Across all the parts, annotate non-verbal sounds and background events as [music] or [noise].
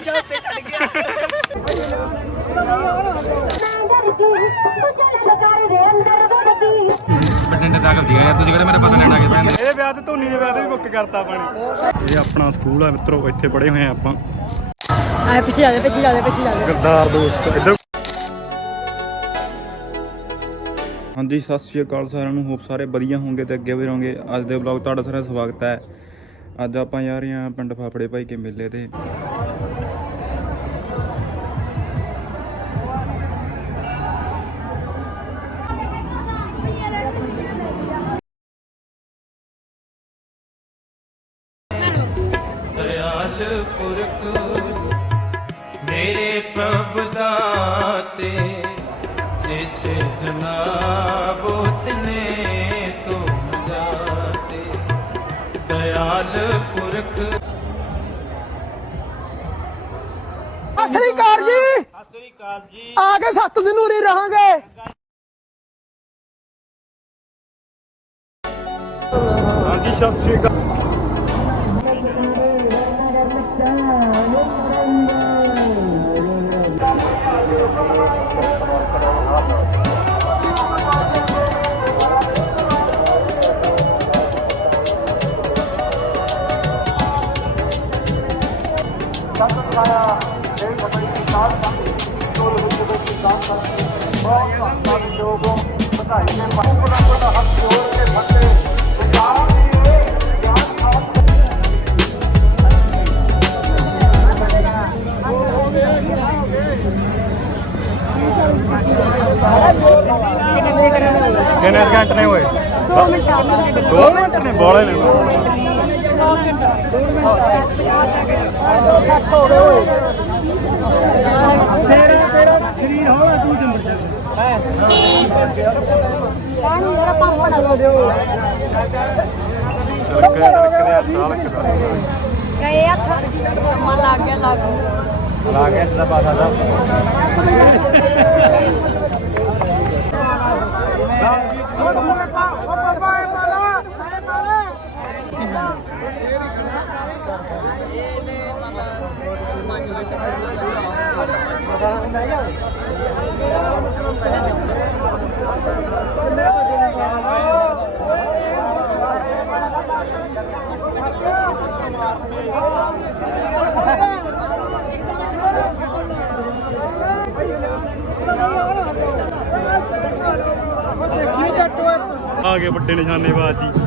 ਜਾ ਉੱਤੇ ਚੜ ਗਿਆ ਬਟਨ ਦਾਖਲ ਸੀਗਾ ਯਾਰ ਤੁਸੀਂ ਕਿਹੜਾ ਮੇਰਾ ਪਤਾ ਲੈਣ ਆ ਗਏ ਭੈਣ ਦੇ? ਇਹ ਵਿਆਹ ਤੇ ਧੋਨੀ ਦੇ ਵਿਆਹ ਤੇ ਵੀ ਬੁੱਕ ਕਰਤਾ ਪਾਣੀ ਇਹ ਆਪਣਾ ਸਕੂਲ ਆ ਮਿੱਤਰੋ ਇੱਥੇ ਪੜ੍ਹੇ ਹੋਏ ਆ ਆਪਾਂ। ਆਏ ਪਿੱਛੇ ਜਾ ਦੇ ਪਿੱਛੇ ਜਾ ਦੇ ਪਿੱਛੇ ਜਾ ਦੇ ਗਰਦਾਰ ਦੋਸਤ ਇੱਧਰ। ਹਾਂਜੀ ਸਤਿ ਸ਼੍ਰੀ ਅਕਾਲ ਸਾਰਿਆਂ ਨੂੰ ਹੋਪ ਸਾਰੇ ਵਧੀਆ ਹੋਵੋਗੇ ਤੇ ਅੱਗੇ ਵੀ ਰਹੋਗੇ। ਅੱਜ ਦੇ ਵਲੌਗ ਤੁਹਾਡਾ ਸਾਰਿਆਂ ਦਾ ਸਵਾਗਤ ਹੈ। ਅੱਜ ਆਪਾਂ ਜਾ ਰਹੇ ਹਾਂ ਪਿੰਡ ਫਾਫੜੇ ਭਾਈ ਕੇ ਮੇਲੇ ਤੇ। ਦਾਤੇ ਜਿਸ ਜਨਾਬ ਉਤਨੇ ਤੁਮ ਜਾਤੇ ਦਇਆਲ ਪੁਰਖ। ਅਸਲੀ ਕਾਰ ਜੀ। ਆ ਕੇ ਸੱਤ ਦਿਨ ਉਰੇ ਰਹਾਂਗੇ। ਹਾਂਜੀ ਸਤਿ ਸ਼੍ਰੀ ਅਕਾਲ। ਕਿੰਨੇ ਘੰਟੇ ਨੇ ਹੋਏ 2 ਮਿੰਟ 2 ਮਿੰਟ ਨੇ ਬੋਲੇ ਨੇ ਤੇਰਾ ਤੇਰਾ ਸਰੀਰ ਹੋਣਾ ਤੂੰ ਜੰਮਰ ਪਾਣੀ ਮੇਰਾ ਪੰਪ ਨਾ ਦਿਓ ਤੜਕੇ ਤੜਕਦੇ ਹੱਥ ਨਾਲ ਲੱਗਦਾ ਗਏ ਹੱਥ ਕੰਮਾਂ ਲੱਗ ਗਿਆ ਲੱਗ ਲਾ ਕੇ ਇੱਦਾਂ ਪਾਸਾ ਦਾ ਆ ਗਏ ਵੱਡੇ ਨਿਸ਼ਾਨੇਬਾਜ਼ ਜੀ।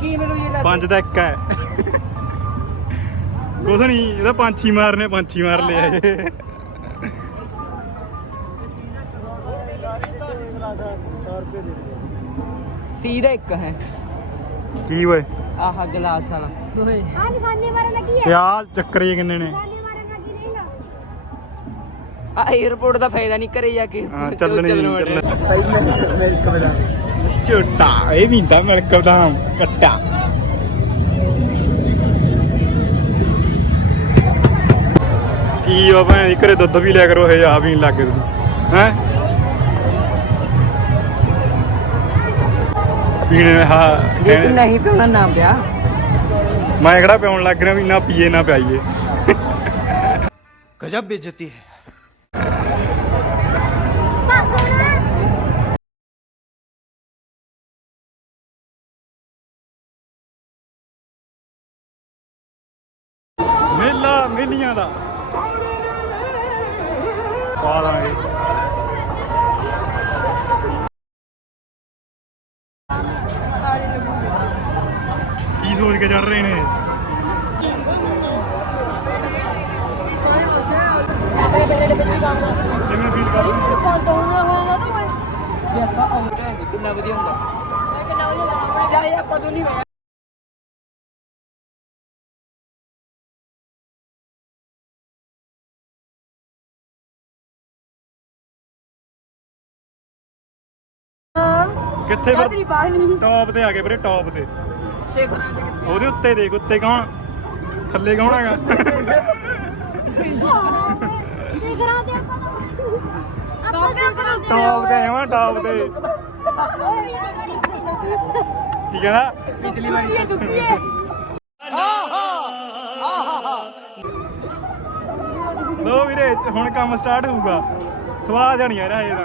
ਕੀ ਮੈਨੂੰ ਇਹ ਪੰਜ ਦਾ ਇੱਕ ਹੈ। ਕੁਛ ਨਹੀਂ ਇਹਦਾ ਪੰਛੀ ਮਾਰਨੇ ਪੰਛੀ ਮਾਰ ਲਿਆ ਇਹ। ਤੀਹ ਦਾ ਇੱਕ ਹੈ। ਕੀ ਓਏ? ਆਹ ਗਲਾਸ ਵਾਲਾ। ਓਏ। ਆ ਨਿਸ਼ਾਨੇ ਮਾਰਨ ਲੱਗੀ ਤੇ ਆ ਚੱਕਰ ਕਿੰਨੇ ਨੇ। ਨਿਸ਼ਾਨੇ ਮਾਰਨ ਲੱਗੀ ਨਹੀਂ ਨਾ। ਆ 에어ਪੋਰਟ ਦਾ ਫਾਇਦਾ ਨਹੀਂ ਘਰੇ ਜਾ ਕੇ ਹਾਂ ਚੱਲਣੇ ਝੋਟਾ ਇਹ ਵੀ ਹੁੰਦਾ ਮਿਲਕ ਬਦਾਮ ਕੱਟਾ। ਕੀ ਆ ਭੈਣ ਦੁੱਧ ਵੀ ਲਿਆ ਕਰੋ ਇਹ ਆ ਵੀ ਨਹੀਂ ਲੱਗੇ। ਹੈ? ਪੀਣੇ ਹਾਂ ਜੇ ਤੂੰ ਨਹੀਂ ਪੀਣਾ ਨਾ ਪਿਆ। ਮੈਂ ਕਿਹੜਾ ਪਿਉਣ ਲੱਗ ਰਿਹਾ ਵੀ ਨਾ ਪੀਏ ਨਾ ਪਿਆਈਏ। ਗਜਬ ਬੇਇੱਜ਼ਤੀ ਹੈ। ਮੇਲਾ ਮੇਲੀਆਂ ਦਾ। ਪਾ ਦਾਂਗੇ। ਕੀ ਸੋਚ ਕੇ ਚੜ ਰਹੇ ਨੇ? ਕਿਵੇਂ ਫੀਲ ਕਰ ਰਹੇ ਹੋ? ਪੰਜ ਹੋਣਾ ਹੋਣਾ ਤਾਂ ਓਏ ਜੇ ਆਪਾਂ ਆਉਂਦੇ ਕਿੰਨਾ ਵਧੀਆ ਹੁੰਦਾ ਕਿੰਨਾ ਵਧੀਆ ਆਪਾਂ ਨਹੀਂ ਹੋਇਆ ਕਿੱਥੇ ਫਿਰ? ਤੇਰੀ ਬਾਹ ਨਹੀਂ। ਟੌਪ ਤੇ ਆ ਗਏ ਵੀਰੇ ਟੌਪ ਤੇ। ਸ਼ੇਖਰਾਂ ਦੇ ਕਿੱਥੇ ਉਹਦੇ ਉੱਤੇ ਦੇਖ ਉੱਤੇ ਕੌਣ? ਥੱਲੇ ਕੌਣ ਹੈਗਾ? ਸਿਖਰਾਂ ਤੇ ਆਪਾਂ ਤਾਂ ਆਪਾਂ ਸਿਖਰਾਂ ਤੇ ਟੌਪ ਤੇ ਆਵਾਂ ਟੌਪ ਤੇ। ਕੀ ਕਹਿੰਦਾ? ਪਿਛਲੀ ਵਾਰੀ ਲੋ ਵੀਰੇ ਹੁਣ ਕੰਮ ਸਟਾਰਟ ਹੋਊਗਾ। ਸਵਾਦ ਜਾਣੀ ਯਾਰ ਇਹ ਦਾ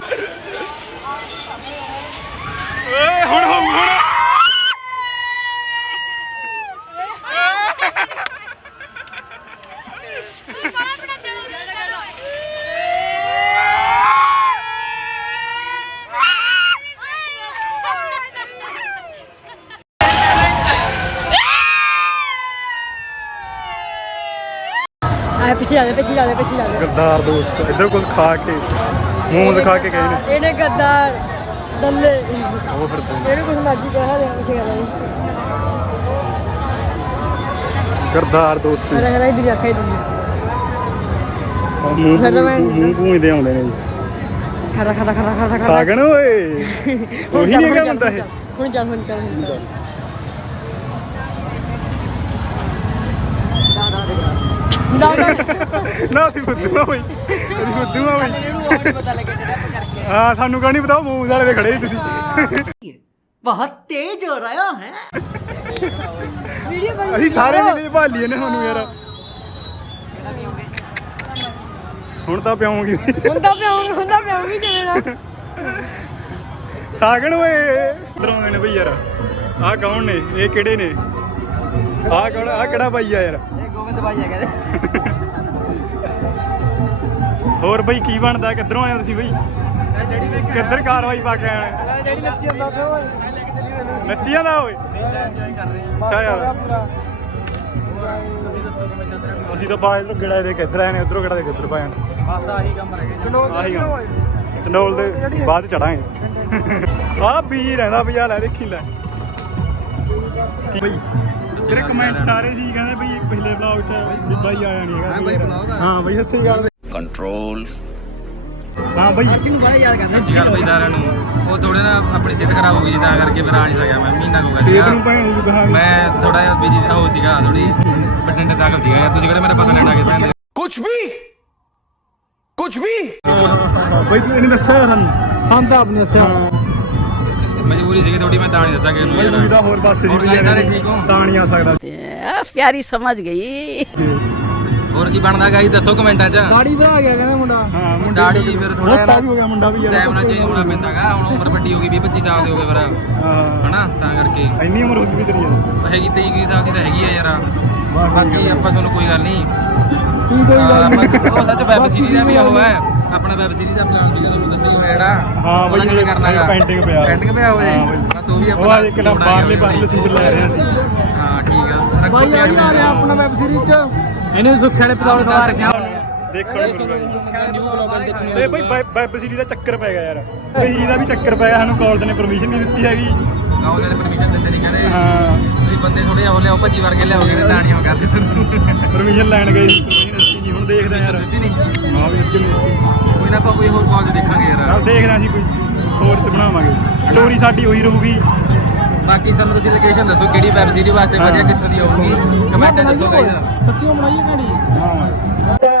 ਆਏ ਪਿੱਛੇ ਜਾ ਦੇ ਪਿੱਛੇ ਜਾ ਦੇ ਪਿੱਛੇ ਜਾ ਦੇ ਗੱਦਾਰ ਦੋਸਤ ਇੱਧਰ ਕੁਝ ਖਾ ਕੇ ਮੂੰਹ ਦਿਖਾ ਕੇ ਗਏ ਨੇ। ਇਹਨੇ ਗੱਦਾਰ ਦੱਲੇ। ਉਹ ਫਿਰ ਤੂੰ। ਇਹਨੂੰ ਕੁਝ ਮਰਜ਼ੀ ਕਹਿਆ ਦੇ ਪਿੱਛੇ ਕਰ ਲੈ ਗੱਦਾਰ ਦੋਸਤ। ਹਰਾ ਹਰਾ ਇਧਰ ਅੱਖਾਂ ਇਧਰ ਮੂੰਹ ਫਿਰ ਮੈਂ- ਮੂੰਹ ਪੂੰਝਦੇ ਆਉਂਦੇ ਨੇ ਜੀ। ਖੜਾ ਖੜਾ ਖੜਾ ਖੜਾ ਸਾਗਣ ਓਏ। ਉਹੀ ਨਹੀਂ ਹੈਗਾ ਬੰਦਾ ਇਹ। ਹੁਣ ਚੱਲ ਹੁਣ ਚੱਲ ਹੁਣ ਚੱਲ ਦਾ ਦਾ [laughs] ਨਾ ਅਸੀਂ ਬੁੱਧੂ ਆ ਬਈ। ਅਸੀਂ ਬੁੱਧੂ ਆ ਬਈ। ਇਹਨੂੰ ਪਤਾ ਜਿਹੜਾ ਆਪਾਂ ਕਰਕੇ। ਸਾਨੂੰ ਕਹਾਂ ਨਹੀਂ ਪਤਾ ਮੂੰਹ ਵਾਲੇ ਦੇ ਖੜੇ ਸੀ ਤੁਸੀਂ। ਬਹੁਤ ਤੇਜ਼ ਹੋ ਰਿਹਾ ਹੈ। ਵੀਡੀਓ ਬਣ ਅਸੀਂ ਸਾਰੇ ਮਿਲੇ ਭਾਲੀਏ ਨੇ ਤੁਹਾਨੂੰ ਯਾਰ। ਹੁਣ ਤਾਂ ਪਿਆਉਂਗੀ। ਹੁੰਦਾ ਪਿਆਉਂਗੀ ਹੁੰਦਾ ਪਿਆਉਂਗੀ ਜਿਵੇਂ ਦਾ। ਸਾਗਣ ਓਏ। ਇਧਰੋਂ ਆਏ ਨੇ ਬਈ ਯਾਰ? ਆਹ ਕੌਣ ਨੇ? ਇਹ ਕਿਹੜੇ ਨੇ? ਆਹ ਕੌਣ ਆਹ ਕਿਹੜਾ ਬਾਈ ਆ ਯਾਰ? ਹੋਰ ਬਈ ਕੀ ਬਣਦਾ? ਕਿੱਧਰੋਂ ਆਏ ਹੋ ਤੁਸੀਂ ਬਈ? ਕਿੱਧਰ ਕਾਰਵਾਈ ਪਾ ਕੇ ਆਏ? ਡੈਡੀ ਨੱਚੀ ਜਾਂਦਾ ਓਏ। ਨੱਚੀ ਜਾਂਦਾ ਓਏ? ਅੱਛਾ ਯਾਰ। ਅਸੀਂ ਤਾਂ ਬਾਹਰ ਇਧਰੋਂ ਗੇੜਾ ਦੇ ਕਿੱਧਰ ਆਏ ਨੇ ਉਧਰੋਂ ਗੇੜਾ ਦੇ ਕਿੱਧਰ ਪਾਏ ਨੇ। ਬਸ ਆਹੀ ਕੰਮ ਰਹਿ ਗਿਆ ਆਹੀ ਗੱਲ। ਚੰਡੋਲ ਦੇ ਬਾਅਦ ਚੜਾਂਗੇ ਆ ਬੀਜੀ ਰਹਿੰਦਾ ਬਈ ਆ ਲੈ ਦੇਖੀ ਲੈ। ਕੀ ਬਈ ਤੇਰੇ ਕਮੈਂਟ ਆ ਰਹੇ ਸੀ ਕਹਿੰਦੇ ਬਈ ਪਿਛਲੇ ਵਲੌਗ 'ਚ ਜਿੱਦਾਂ ਹੀ ਆਇਆ ਨਹੀਂ ਹਾਂ ਬਈ ਹਾਂ ਬਈ ਸੱਸੀ ਗੱਲ। ਕੰਟਰੋਲ ਹਾਂ ਬਈ। ਅਰਸ਼ ਨੂੰ ਬੜਾ ਯਾਦ ਕਰਦਾ ਸੱਸੀ ਗੱਲ ਬਈ ਸਾਰਿਆਂ ਨੂੰ। ਉਹ ਥੋੜੇ ਨਾ ਆਪਣੀ ਸਿਹਤ ਖਰਾਬ ਹੋ ਗਈ ਤਾਂ ਕਰਕੇ ਫਿਰ ਆ ਨਹੀਂ ਸਕਿਆ ਮੈਂ ਮਹੀਨਾ ਹੋ ਗਿਆ ਸਿਹਤ ਨੂੰ ਭਾਵੇਂ ਹੋ ਗਿਆ ਮੈਂ ਥੋੜਾ ਜਿਹਾ ਬਿਜ਼ੀ ਹੋ ਸੀਗਾ ਥੋੜੀ ਬਟਿੰਡੇ ਦਾਖਲ ਸੀਗਾ। ਤੁਸੀਂ ਕਿਹੜਾ ਮੇਰਾ ਪਤਾ ਲੈਣ ਆ ਗਏ ਕੁਝ ਵੀ? ਕੁਝ ਵੀ? ਬਈ ਤੂੰ ਇਹਨੇ ਦੱਸਿਆ ਸਾਨੂੰ। ਸਾਨੂੰ ਤਾਂ ਦੱਸਿਆ। ਮਜਬੂਰੀ ਸੀਗੀ ਥੋੜੀ ਮੈਂ ਤਾਂ ਨਹੀਂ ਦੱਸਿਆ ਕਿ ਇਹਨੂੰ ਬਈ ਯਾਰ। ਵੀ ਤਾਂ ਹੋਰ ਪਾਸੇ ਹੋਰ ਜੀ ਸਾਰੇ ਠੀਕ ਹੋ? ਤਾਂ ਨਹੀਂ ਆ ਸਕਦਾ। ਪਿਆਰੀ ਸਮਝ ਗਈ। ਹੋਰ ਕੀ ਬਣਦਾ ਗਾਈ ਦੱਸੋ ਕਮੈਂਟਾਂ 'ਚ। ਦਾੜੀ ਵਧਾ ਗਿਆ ਕਹਿੰਦਾ ਮੁੰਡਾ। ਹਾਂ ਮੁੰਡਾ ਦਾੜੀ ਫਿਰ ਥੋੜਾ ਮੋਟਾ ਵੀ ਹੋ ਗਿਆ ਮੁੰਡਾ ਵੀ ਯਾਰ ਟਾਈਮ ਨਾਲ ਚੇਂਜ ਹੋਣਾ ਪੈਂਦਾਗਾ ਹੁਣ ਉਮਰ ਵੱਡੀ ਹੋ ਗਈ 20 25 ਸਾਲ ਦੇ ਹੋ ਗਏ ਫਿਰ। ਹਾਂ। ਹਨਾ ਤਾਂ ਕਰਕੇ। ਇੰਨੀ ਉਮਰ ਹੋ ਗਈ ਤੇਰੀ ਯਾਰ। ਹੈਗੀ 23 ਸਾਲ ਦੀ ਤਾਂ ਹੈਗੀ ਆ ਯਾਰ। ਬਾਕੀ ਆਪਾਂ ਤੁਹਾਨੂੰ ਕੋਈ ਗੱਲ ਨਹੀਂ। ਕੀ ਕੋਈ ਹਾਂ, ਆਪਾਂ- ਉਹ ਸੱਚ ਵੈਬ ਸੀਰੀਜ਼ ਦਾ ਵੀ ਉਹ ਹੈ। ਆਪਣਾ ਵੈਬ ਸੀਰੀਜ਼ ਦਾ ਪਲਾਨ ਸੀਗਾ ਤੁਹਾਨੂੰ ਦੱਸਿਆ ਹੋਇਆ ਜਿਹੜਾ ਹਾਂ ਬਈ ਕਿਵੇਂ ਕਰਨਾ ਹੈਗਾ। ਪੈਂਟਿੰਗ ਪਿਆ। ਪੈਂਟਿੰਗ ਪਿਆ ਹੋਵੇ ਹਾਂ ਬਈ। ਬਸ ਉਹ ਵੀ ਉਹ ਆ ਇੱਕ ਨਾ ਬਾਹਰਲੇ ਬਾਹਰਲੇ ਸੂਟ ਲੈ ਰਹੇ ਸੀ ਹਾਂ ਠੀਕ ਆ। ਬਾਈ ਆ ਰਿਹਾ ਆਪਣਾ ਵੈਬ ਸੀਰੀਜ਼ ਚ। ਇਹਨੇ ਸੁੱਖੇ ਵਾਲੇ ਪਤੌੜ ਖਵਾ ਰੱਖਿਆ ਦੇਖਣ ਨੂੰ ਮਿਲੂਗਾ ਨਿਊ ਬਲੌਗਰ ਦੇਖਣ ਨੂੰ ਤੇ ਬਈ ਵੈਬ ਸੀਰੀਜ਼ ਦਾ ਚੱਕਰ ਪੈ ਗਿਆ ਯਾਰ। ਸੀਰੀਜ਼ ਦਾ ਵੀ ਚੱਕਰ ਪੈ ਗਿਆ ਸਾਨੂੰ ਕਾਲਜ ਨੇ ਪਰਮਿਸ਼ਨ ਨਹੀਂ ਦਿੱਤੀ ਹੈਗੀ। ਕਾਲਜ ਨੇ ਪਰਮਿਸ਼ਨ ਦਿੰਦੇ ਨਹੀਂ ਕਹਿੰਦੇ। ਹਾਂ। ਤੁਸੀਂ ਬੰਦੇ ਥੋੜੇ ਹੋ ਲਿਆਓ ਭੱਜੀ ਵਰਗੇ ਲਿਆਓਗੇ ਤੇ ਤਾਣੀਆਂ ਕਰਦੇ ਸਾਨੂੰ। [laughs] ਪਰਮਿਸ਼ਨ ਲੈਣ ਗਏ ਦੇਖਦੇ ਯਾਰ। ਹਾਂ ਵੀ ਨਹੀਂ ਕੋਈ ਨਾ ਆਪਾਂ ਕੋਈ ਹੋਰ ਕਾਲਜ ਦੇਖਾਂਗੇ ਯਾਰ। ਨਾਲ ਦੇਖਦੇ ਸੀ ਕੋਈ ਹੋਰ ਚ ਬਣਾਵਾਂਗੇ। ਸਟੋਰੀ ਸਾਡੀ ਹੋਈ ਰਹੂਗੀ। ਬਾਕੀ ਸਾਨੂੰ ਤੁਸੀਂ ਲੋਕੇਸ਼ਨ ਦੱਸੋ ਕਿਹੜੀ ਵੈਬ ਸੀਰੀਜ਼ ਵਾਸਤੇ ਵਧੀਆ ਕਿੱਥੋਂ ਦੀ ਆਊਗੀ। ਕਮੈਂਟ ਦੱਸੋ ਗਾਈਜ਼ ਸੱਚੀਓ ਬਣਾਈਏ ਕਹਾਣੀ ਹਾਂ ਹੋ।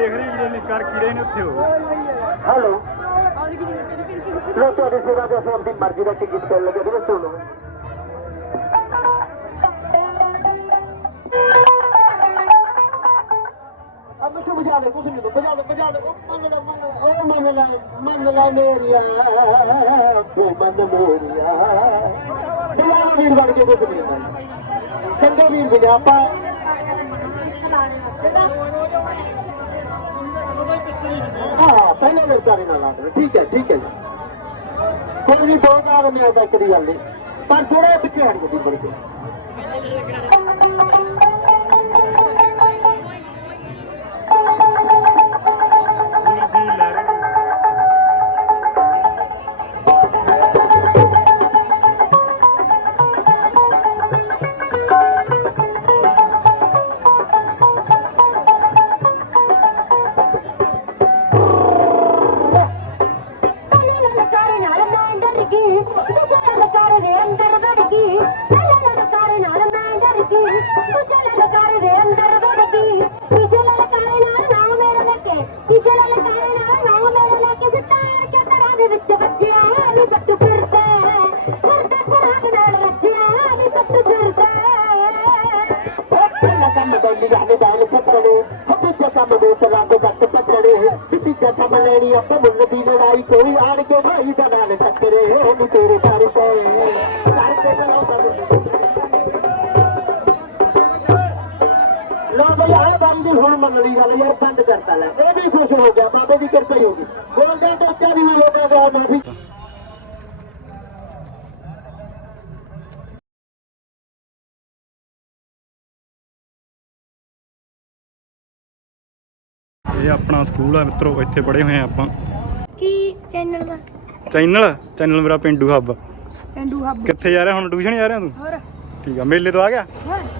ਦੇਖ ਰਹੀ ਜਿਹੜੇ ਨੇ ਕਰ ਕੀ ਰਹੇ ਨੇ ਉੱਥੇ ਹੋ ਹੈਲੋ ਲੋ ਤੁਹਾਡੀ ਸੇਵਾ ਤੇ ਅਸੀਂ ਆਪਣੀ ਮਰਜ਼ੀ ਦਾ ਟਿਕਟ ਕਰ ਲਗੇ ਵੀਰੇ ਸੁਣੋ ਅਬ ਮੈਨੂੰ ਬੁਝਾ ਦੇ ਕੁਝ ਨਹੀਂ ਬੁਝਾ ਦੇ ਬੁਝਾ ਦੇ ਮੰਨ ਲੈ ਮੰਨ ਲੈ ਉਹ ਮੰਨ ਲੈ ਮੰਨ ਲੈ ਮੇਰੀਆ। ਉਹ ਮੰਨ ਮੋਰੀਆ ਬੁਝਾ ਵੀਰ ਬਣ ਕੇ ਕੁਝ ਨਹੀਂ। ਚੰਗੇ ਵੀਰ ਵੀ ਨੇ ਆਪਾਂ। ਹਾਂ, ਪਹਿਲੇ ਮੇਰੇ ਨਾਲ ਲਾ ਜਾਓ। ਠੀਕ ਹੈ ਠੀਕ ਹੈ ਜੀ। ਕੋਈ ਵੀ ਦੋ ਨਾਲ ਮੈਂ ਤਾਂ ਕਰੀ ਗੱਲ ਨਹੀਂ ਪਰ ਥੋੜਾ ਪਿੱਛੇ ਹਟ ਗਈ ਬੜੀ ਲੈਣੀ ਆਪਾਂ ਮੁੱਲ ਦੀ ਲੜਾਈ ਕੋਈ ਆਣ ਕੇ ਭਾਈ ਦਾ ਨਾਲ ਟੱਕਰੇ ਨੀ ਤੇਰੇ ਘਰ ਤੇ ਕਰਕੇ ਬਣਾਉਂਦਾ ਆਹ ਬੰਦੀ ਹੁਣ ਮੰਨਣੀ ਗੱਲ ਯਾਰ ਬੰਦ ਕਰਤਾ ਲੈ। ਇਹ ਵੀ ਖੁਸ਼ ਹੋ ਗਿਆ ਬਾਬੇ ਦੀ ਕਿਰਪਾ ਹੀ ਹੋ ਗਈ। ਬੋਲਦੇ ਤਾਂ ਉੱਚਾ ਨਹੀਂ ਹੋਗਾ ਗਿਆ ਮੈਂ ਵੀ ਇਹ ਆਪਣਾ ਸਕੂਲ ਆ ਮਿੱਤਰੋ ਇੱਥੇ ਪੜ੍ਹੇ ਹੋਏ ਆ ਆਪਾਂ। ਕੀ ਚੈਨਲ ਦਾ? ਚੈਨਲ ਚੈਨਲ ਮੇਰਾ ਪਿੰਡੂ ਹੱਬ। ਪਿੰਡੂ ਹੱਬ। ਕਿੱਥੇ ਜਾ ਰਿਹਾ ਹੁਣ ਟਿਊਸ਼ਨ ਜਾ ਰਿਹਾ ਤੂੰ? ਹੋਰ। ਠੀਕ ਆ ਮੇਲੇ ਤੋਂ ਆ ਗਿਆ? ਠੀਕ